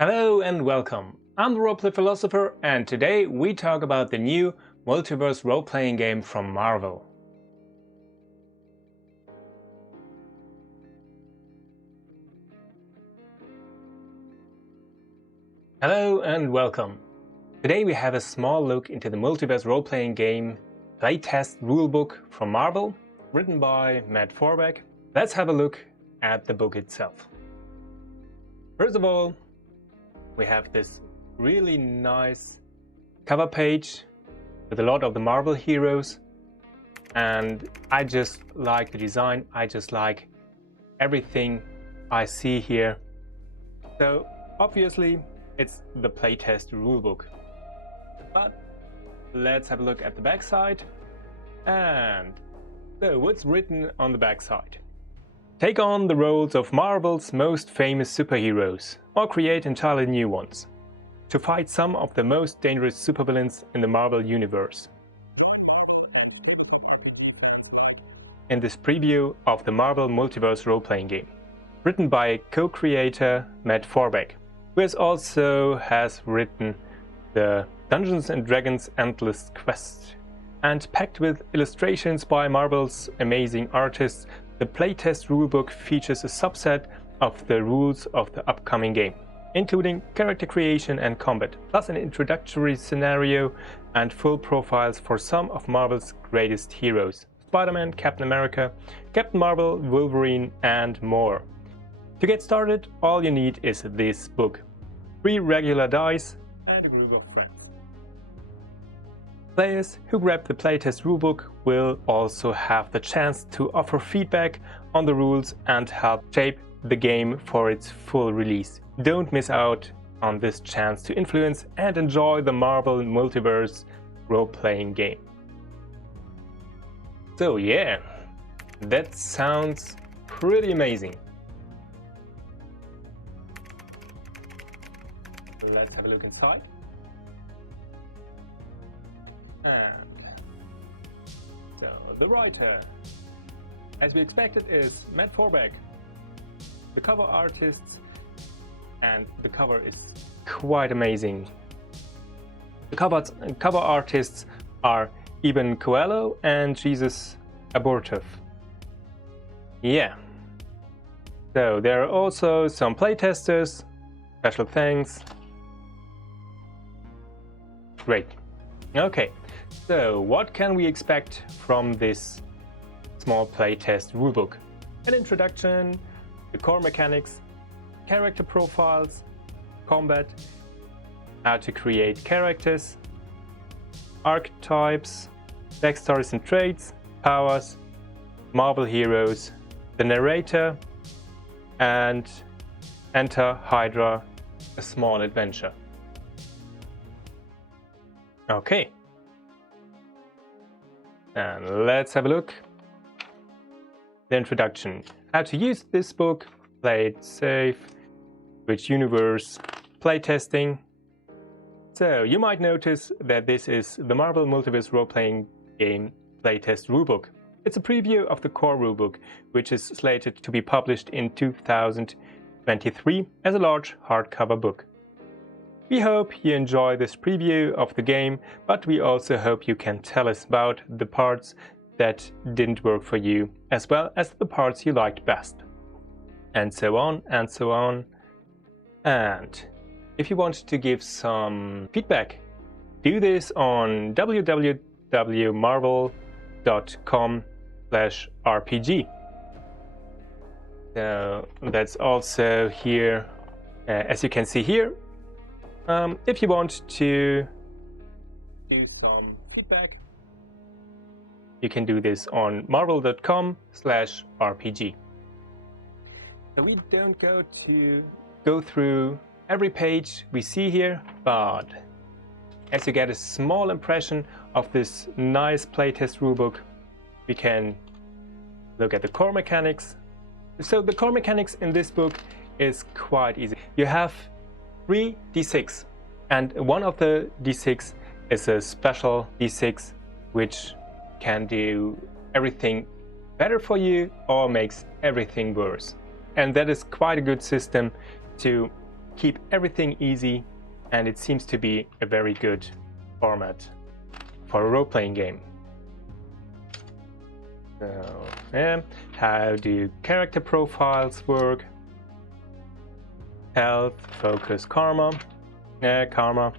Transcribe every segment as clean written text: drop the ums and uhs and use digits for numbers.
Hello and welcome. I'm the Roleplay Philosopher, and today we talk about the new Multiverse role-playing game from Marvel. Hello and welcome. Today we have a small look into the Multiverse role-playing game Playtest Rulebook from Marvel, written by Matt Forbeck. Let's have a look at the book itself. First of all, we have this really nice cover page with a lot of the Marvel heroes, and I just like the design. I just like everything I see here. So obviously it's the Playtest Rulebook, but let's have a look at the backside. And so what's written on the backside? Take on the roles of Marvel's most famous superheroes, or create entirely new ones, to fight some of the most dangerous supervillains in the Marvel Universe. In this preview of the Marvel Multiverse role-playing game, written by co-creator Matt Forbeck, who also has written the Dungeons & Dragons Endless Quest, and packed with illustrations by Marvel's amazing artists, the Playtest Rulebook features a subset of the rules of the upcoming game, including character creation and combat, plus an introductory scenario and full profiles for some of Marvel's greatest heroes: Spider-Man, Captain America, Captain Marvel, Wolverine, and more. To get started, all you need is this book, 3 regular dice, and a group of friends. Players who grab the Playtest Rulebook will also have the chance to offer feedback on the rules and help shape the game for its full release. Don't miss out on this chance to influence and enjoy the Marvel Multiverse role-playing game. So yeah, that sounds pretty amazing. Let's have a look inside. And so the writer, as we expected, is Matt Forbeck. The cover artists, and the cover is quite amazing. The cover artists are Eben Coelho and Jesus Abortive. Yeah. So there are also some playtesters. Special thanks. Great. Okay. So what can we expect from this small playtest rulebook? An introduction, the core mechanics, character profiles, combat, how to create characters, archetypes, backstories and traits, powers, Marvel heroes, the narrator, and enter Hydra, a small adventure. Okay. And let's have a look. The introduction. How to use this book, play it safe, which universe, playtesting. So you might notice that this is the Marvel Multiverse role-playing game Playtest Rulebook. It's a preview of the core rulebook, which is slated to be published in 2023 as a large hardcover book. We hope you enjoy this preview of the game, but we also hope you can tell us about the parts that didn't work for you, as well as the parts you liked best. And so on, and so on. And if you want to give some feedback, do this on www.marvel.com/rpg. So that's also here, as you can see here. If you want to do some feedback, you can do this on marvel.com/rpg. So we don't go through every page we see here, but as you get a small impression of this nice playtest rulebook, we can look at the core mechanics. So the core mechanics in this book is quite easy. You have 3 d6, and one of the d6 is a special d6 which can do everything better for you or makes everything worse. And that is quite a good system to keep everything easy, and it seems to be a very good format for a role-playing game. So, yeah, how do character profiles work? Health, focus, karma. Karma.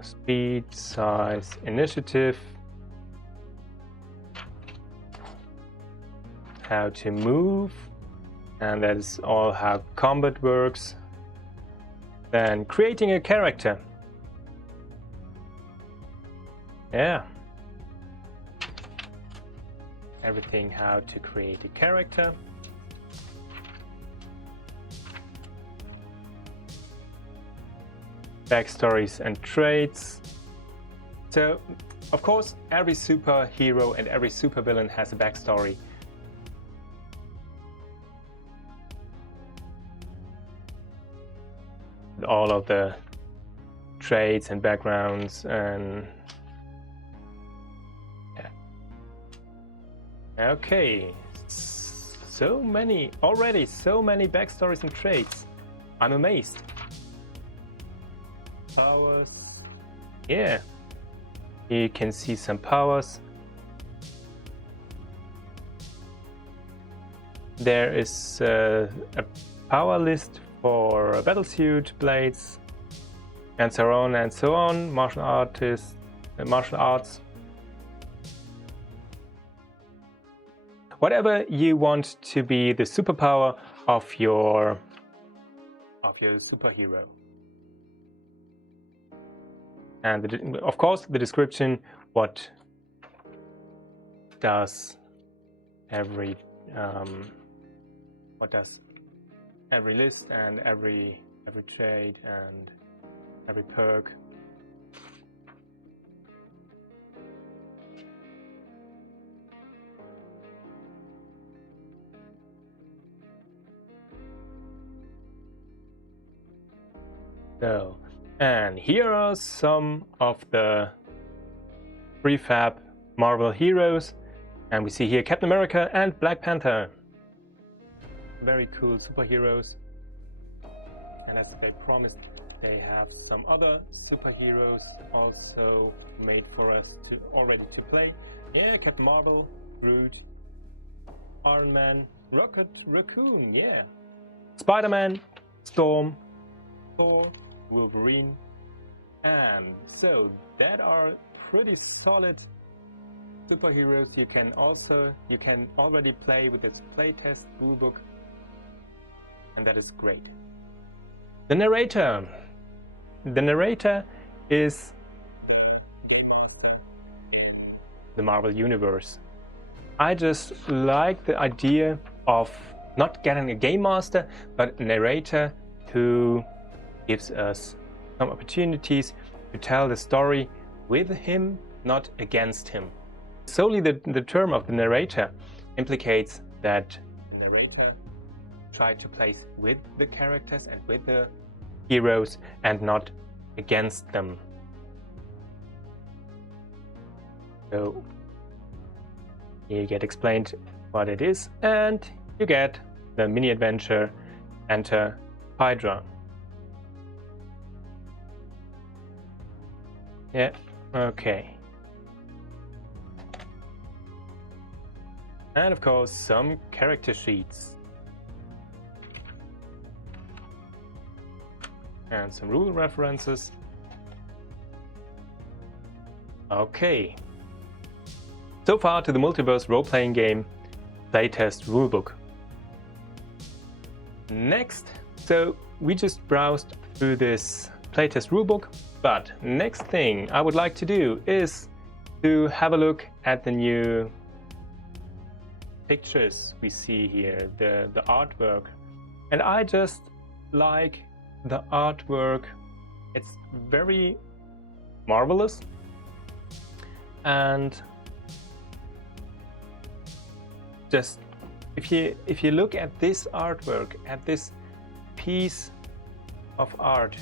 Speed, size, initiative. How to move, and that is all how combat works. Then creating a character. Yeah. Everything how to create a character. Backstories and traits. So, of course, every superhero and every supervillain has a backstory. All of the traits and backgrounds and yeah. Okay, so many backstories and traits. I'm amazed. Powers. Yeah, you can see some powers. There is a power list for a battlesuit, blades, and so on, martial arts. Whatever you want to be the superpower of your superhero. And of course, the description, what does every list and every trait and every perk. So, and here are some of the prefab Marvel heroes, and we see here Captain America and Black Panther. Very cool superheroes, and as they promised, they have some other superheroes also made for us already to play. Yeah, Captain Marvel, Groot, Iron Man, Rocket Raccoon, yeah, Spider-Man, Storm, Thor, Wolverine, and so that are pretty solid superheroes. You can already play with this Playtest Rulebook, and that is great. The narrator. The narrator is the Marvel Universe. I just like the idea of not getting a game master, but a narrator who gives us some opportunities to tell the story with him, not against him. Solely the term of the narrator implicates that the narrator tried to play with the characters and with the heroes and not against them. So you get explained what it is, and you get the mini adventure Enter Hydra. Yeah, okay. And of course, some character sheets. And some rule references. Okay. So far to the Multiverse role-playing game Playtest Rulebook. Next, so we just browsed through this Playtest Rulebook, but next thing I would like to do is to have a look at the new pictures we see here, the artwork. And I just like the artwork. It's very marvelous, and just if you look at this artwork, at this piece of art,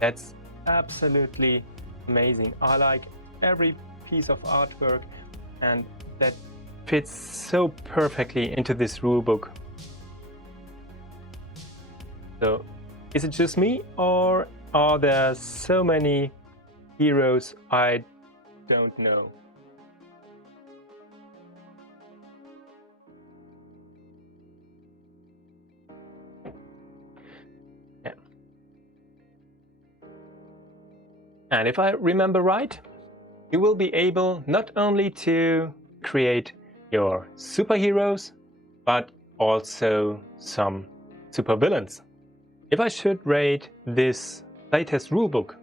that's absolutely amazing. I like every piece of artwork, and that fits so perfectly into this rulebook. So, is it just me, or are there so many heroes I don't know? Yeah. And if I remember right, you will be able not only to create your superheroes, but also some supervillains. If I should rate this playtest rulebook,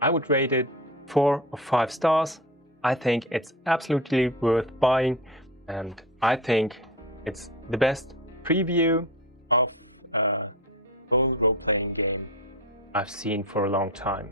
I would rate it 4 or 5 stars. I think it's absolutely worth buying, and I think it's the best preview of a full role-playing game I've seen for a long time.